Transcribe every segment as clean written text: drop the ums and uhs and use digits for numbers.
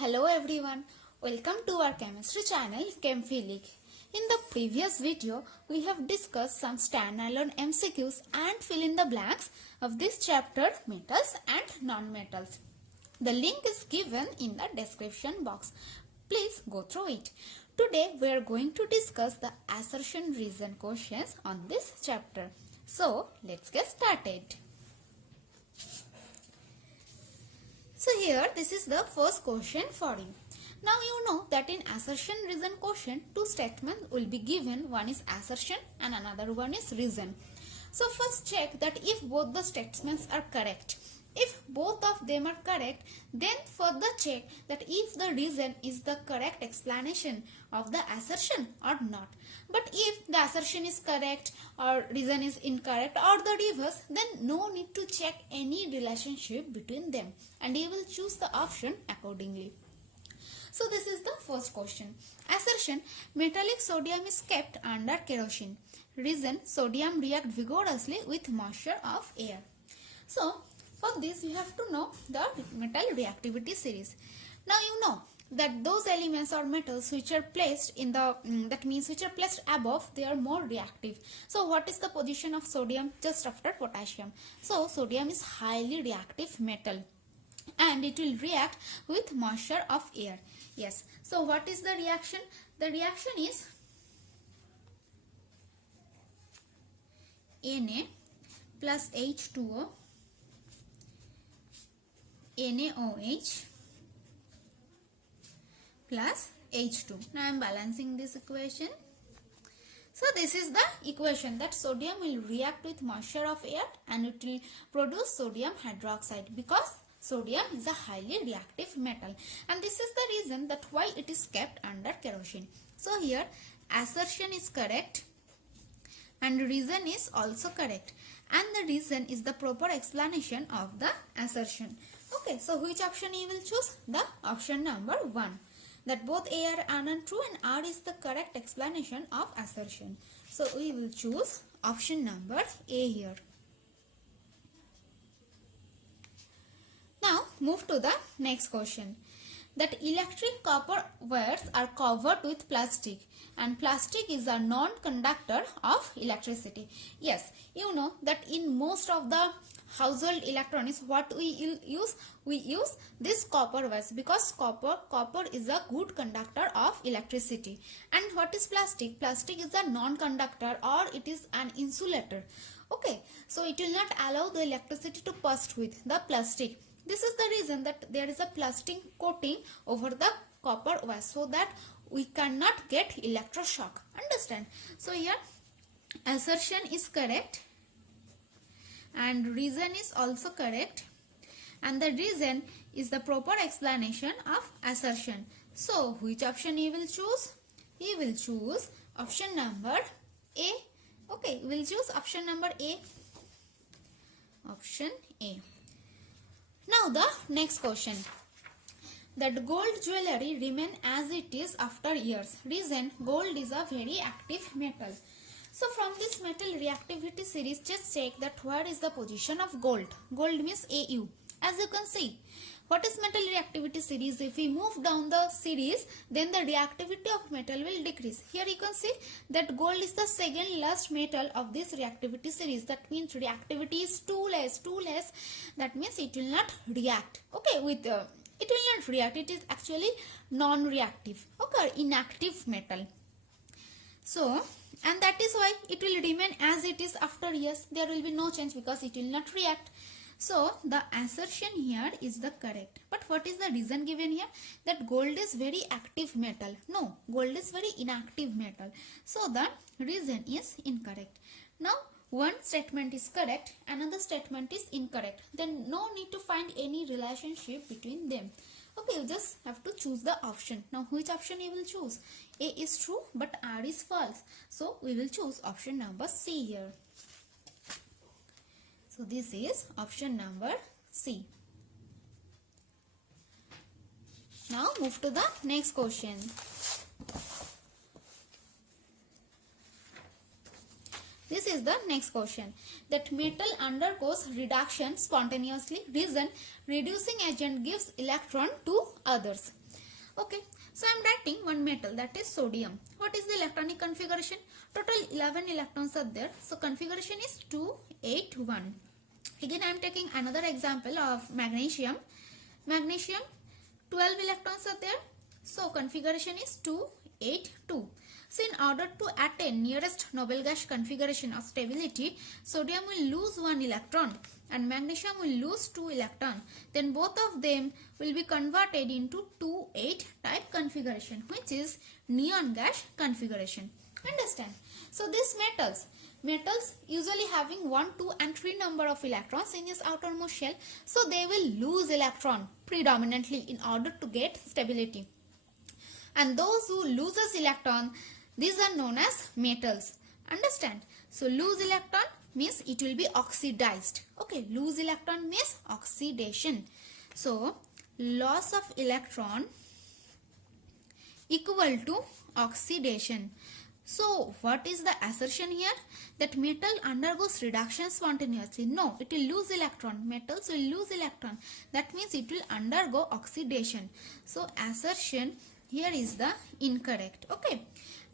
Hello everyone, welcome to our chemistry channel ChemPhilic. In the previous video, we have discussed some standalone MCQs and fill in the blanks of this chapter metals and non-metals. The link is given in the description box. Please go through it. Today we are going to discuss the assertion reason questions on this chapter. So let's get started. So here this is the first question for you. Now you know that in assertion reason question two statements will be given. One is assertion and another one is reason. So first check that if both the statements are correct. If both of them are correct, then further check that if the reason is the correct explanation of the assertion or not. But if the assertion is correct or reason is incorrect or the reverse, then no need to check any relationship between them and you will choose the option accordingly. So this is the first question. Assertion: metallic sodium is kept under kerosene. Reason: sodium reacts vigorously with moisture of air. So for this you have to know the metal reactivity series. Now you know that those elements or metals which are placed in the which are placed above, they are more reactive. So what is the position of sodium just after potassium? So sodium is highly reactive metal and it will react with moisture of air. Yes. So what is the reaction? The reaction is Na plus H2O NaOH plus H2. Now I am balancing this equation. So this is the equation that sodium will react with moisture of air and it will produce sodium hydroxide because sodium is a highly reactive metal, and this is the reason that why it is kept under kerosene. So here assertion is correct and reason is also correct, and the reason is the proper explanation of the assertion. Okay, so which option you will choose? The option number 1. That both A are untrue and R is the correct explanation of assertion. So we will choose option number A here. Now move to the next question. That electric copper wires are covered with plastic and plastic is a non-conductor of electricity. Yes, you know that in most of the household electronics what we use this copper wires because copper is a good conductor of electricity. And what is plastic? Plastic is a non-conductor or it is an insulator. Okay, so it will not allow the electricity to pass with the plastic. This is the reason that there is a plastic coating over the copper wire so that we cannot get electroshock. Understand? So here assertion is correct and reason is also correct, and the reason is the proper explanation of assertion. So which option you will choose? You will choose option number A. Okay, we will choose option number A. Option A. Now the next question. That gold jewelry remain as it is after years. Reason: gold is a very active metal. So from this metal reactivity series, just check that where is the position of gold. Gold means Au. As you can see, what is metal reactivity series? If we move down the series, then the reactivity of metal will decrease. Here you can see that gold is the second last metal of this reactivity series. That means reactivity is too less. That means it will not react. Okay, with it will not react. It is actually non-reactive. Okay, inactive metal. So, and that is why it will remain as it is after years. There will be no change because it will not react. So the assertion here is the correct. But what is the reason given here? That gold is very active metal. No, gold is very inactive metal. So the reason is incorrect. Now one statement is correct, another statement is incorrect. Then no need to find any relationship between them. Okay, you just have to choose the option. Now which option you will choose? A is true but R is false. So we will choose option number C here. So this is option number C. Now move to the next question. This is the next question. That metal undergoes reduction spontaneously. Reason: reducing agent gives electron to others. Okay, so I am writing one metal, that is sodium. What is the electronic configuration? Total 11 electrons are there. So configuration is 281. Again I am taking another example of magnesium. Magnesium, 12 electrons are there. So configuration is 282. So in order to attain nearest noble gas configuration of stability, sodium will lose 1 electron and magnesium will lose 2 electrons. Then both of them will be converted into 2,8 type configuration, which is neon gas configuration. Understand? So these metals usually having 1, 2 and 3 number of electrons in its outermost shell, so they will lose electron predominantly in order to get stability. And those who loses electron, these are known as metals. Understand? So lose electron means it will be oxidized. Okay, lose electron means oxidation. So loss of electron equal to oxidation. So what is the assertion here? That metal undergoes reduction spontaneously. No, it will lose electron. Metals will lose electron. That means it will undergo oxidation. So assertion here is the incorrect. Okay.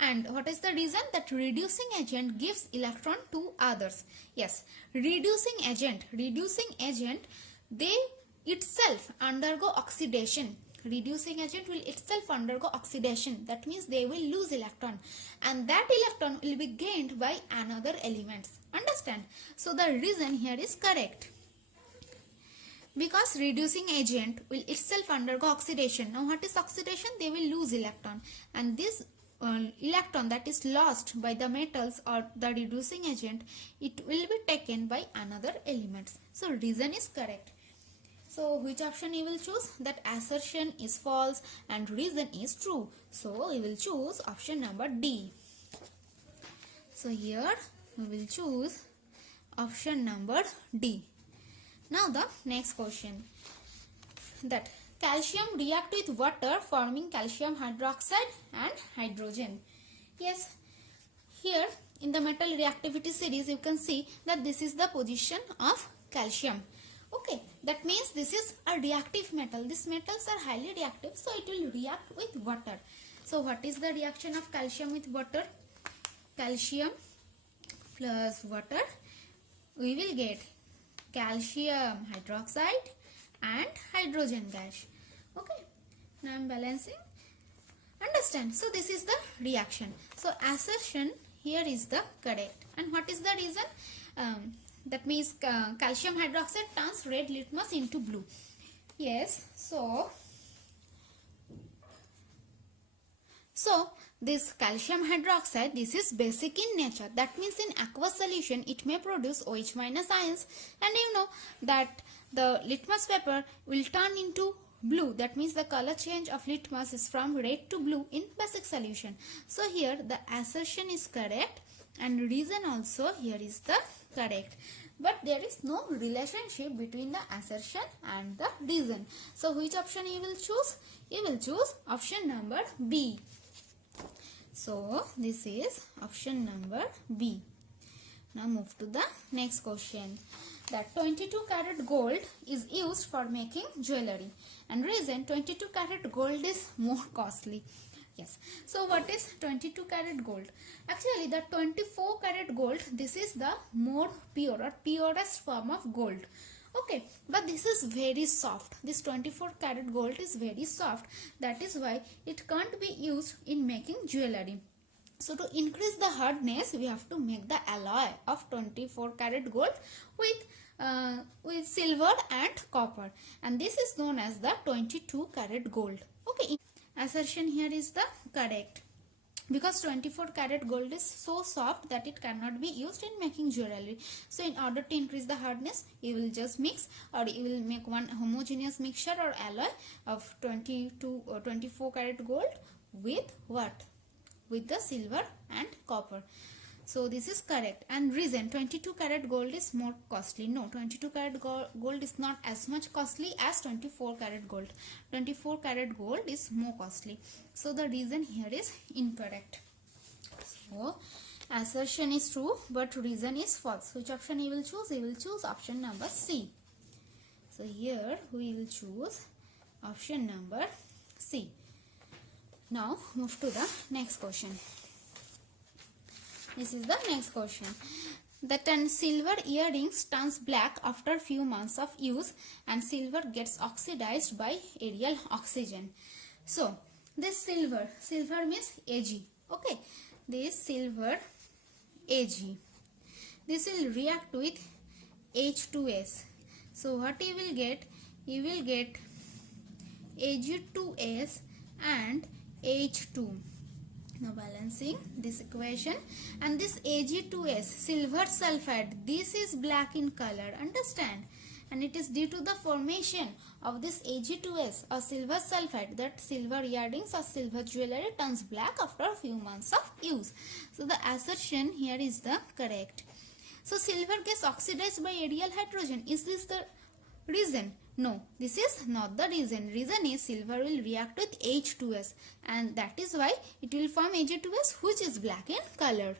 And what is the reason? That reducing agent gives electron to others. Yes, reducing agent, they itself undergo oxidation. Reducing agent will itself undergo oxidation. That means they will lose electron, and that electron will be gained by another elements. Understand? So the reason here is correct. Because reducing agent will itself undergo oxidation. Now what is oxidation? They will lose electron, and this electron that is lost by the metals or the reducing agent, it will be taken by another elements. So reason is correct. So which option you will choose? That assertion is false and reason is true. So we will choose option number D. So here we will choose option number D. Now the next question, that calcium react with water forming calcium hydroxide and hydrogen. Yes, here in the metal reactivity series you can see that this is the position of calcium. Okay, that means this is a reactive metal. These metals are highly reactive, so it will react with water. So what is the reaction of calcium with water? Calcium plus water, we will get calcium hydroxide and hydrogen gas. Okay, now I am balancing. Understand? So this is the reaction. So assertion here is the correct. And what is the reason? That means calcium hydroxide turns red litmus into blue. Yes, so this calcium hydroxide, this is basic in nature. That means in aqueous solution it may produce OH minus ions, and you know that the litmus paper will turn into blue. That means the color change of litmus is from red to blue in basic solution. So here the assertion is correct and reason also here is the correct. But there is no relationship between the assertion and the reason. So which option you will choose? You will choose option number B. So this is option number B. Now move to the next question. That 22 karat gold is used for making jewelry, and reason 22 karat gold is more costly. Yes. So what is 22 karat gold? Actually the 24 karat gold, this is the more pure or purest form of gold. Okay, but this is very soft. This 24 karat gold is very soft. That is why it can't be used in making jewelry. So to increase the hardness, we have to make the alloy of 24 karat gold with silver and copper, and this is known as the 22 karat gold. Okay, assertion here is the correct, because 24 karat gold is so soft that it cannot be used in making jewelry. So in order to increase the hardness, you will just mix, or you will make one homogeneous mixture or alloy of 22 or 24 karat gold with what? With the silver and copper. So this is correct. And reason 22 karat gold is more costly. No, 22 karat gold is not as much costly as 24 karat gold. 24 karat gold is more costly. So the reason here is incorrect. So assertion is true but reason is false. Which option you will choose? You will choose option number C. So here we will choose option number C. Now move to the next question. This is the next question. That an silver earrings turns black after few months of use, and silver gets oxidized by aerial oxygen. So this silver means Ag. Okay, this silver Ag, this will react with H2S. So what you will get? You will get Ag2S and H2. Now balancing this equation, and this Ag2S, silver sulfide, this is black in color, understand, and it is due to the formation of this Ag2S or silver sulfide that silver earrings or silver jewelry turns black after a few months of use. So the assertion here is the correct. So silver gets oxidized by aerial hydrogen. Is this the reason? No, this is not the reason. Reason is silver will react with H2S, and that is why it will form Ag2S, which is black in color.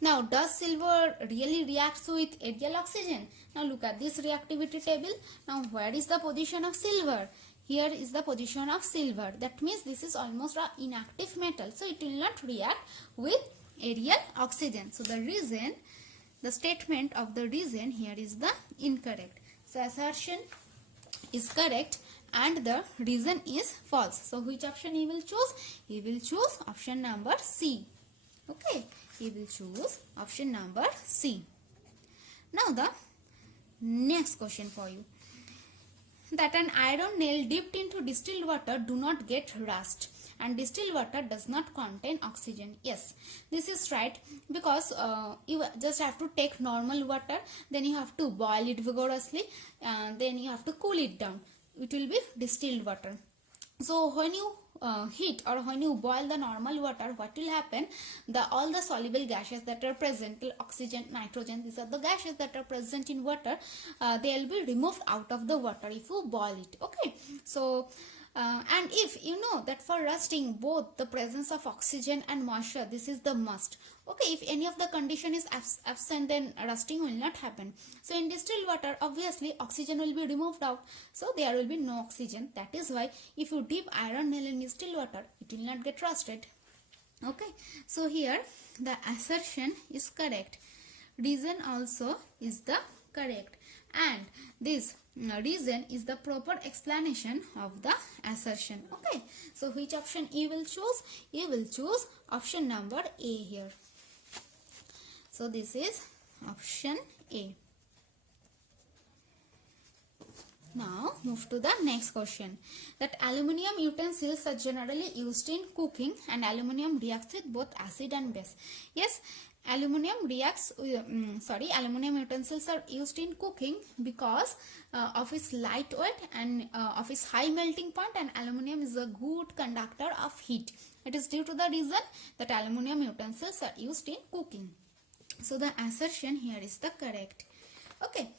Now, does silver really reacts with aerial oxygen? Now look at this reactivity table. Now where is the position of silver? Here is the position of silver. That means this is almost an inactive metal. So it will not react with aerial oxygen. So the reason, the statement of the reason here is the incorrect. So assertion is correct and the reason is false. So which option you will choose? You will choose option number C. Okay, you will choose option number C. Now the next question for you. That an iron nail dipped into distilled water do not get rust, and distilled water does not contain oxygen. Yes, this is right, because you just have to take normal water, then you have to boil it vigorously, then you have to cool it down. It will be distilled water. So when you heat or when you boil the normal water, what will happen? All the soluble gases that are present, oxygen, nitrogen, these are the gases that are present in water, they will be removed out of the water if you boil it. Okay, so and if you know that for rusting, both the presence of oxygen and moisture, this is the must. Okay, if any of the condition is absent, then rusting will not happen. So in distilled water, obviously oxygen will be removed out, so there will be no oxygen. That is why if you dip iron nail in distilled water, it will not get rusted. Okay, so here the assertion is correct. Reason also is the correct, and this reason is the proper explanation of the assertion. Okay, so which option you will choose? You will choose option number A here. So this is option A. Now move to the next question. That aluminium utensils are generally used in cooking, and aluminium reacts with both acid and base. Yes, aluminium utensils are used in cooking because of its lightweight and of its high melting point, and aluminium is a good conductor of heat. It is due to the reason that aluminium utensils are used in cooking. So the assertion here is the correct. Okay,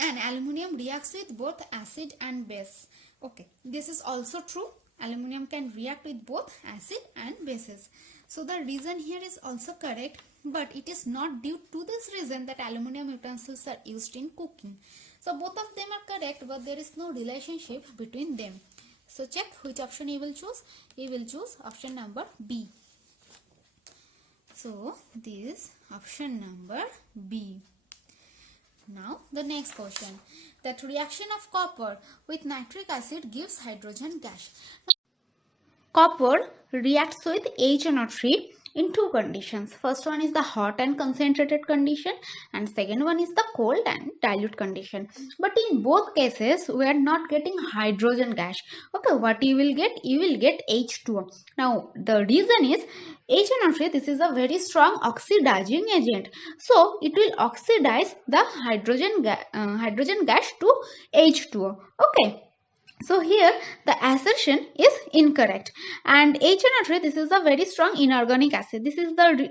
and aluminium reacts with both acid and base. Okay, this is also true. Aluminium can react with both acid and bases. So the reason here is also correct, but it is not due to this reason that aluminium utensils are used in cooking. So both of them are correct, but there is no relationship between them. So check which option you will choose. You will choose option number B. So this option number B. Now the next question. That reaction of copper with nitric acid gives hydrogen gas. Copper reacts with HNO3 in two conditions. First one is the hot and concentrated condition, and second one is the cold and dilute condition. But in both cases, we are not getting hydrogen gas. Okay, what you will get? You will get H2O. Now, the reason is HNO3, this is a very strong oxidizing agent. So, it will oxidize the hydrogen gas to H2O. Okay. So here the assertion is incorrect, and HNO3, this is a very strong inorganic acid. This is the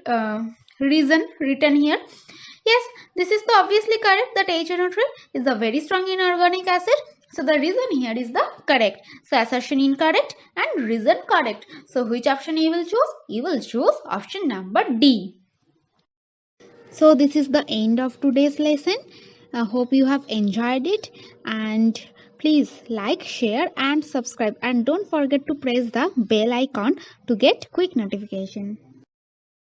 reason written here. Yes, this is the obviously correct, that HNO3 is a very strong inorganic acid. So the reason here is the correct. So assertion incorrect and reason correct. So which option you will choose? You will choose option number D. So this is the end of today's lesson. I hope you have enjoyed it, and Please like, share and subscribe, and don't forget to press the bell icon to get quick notification.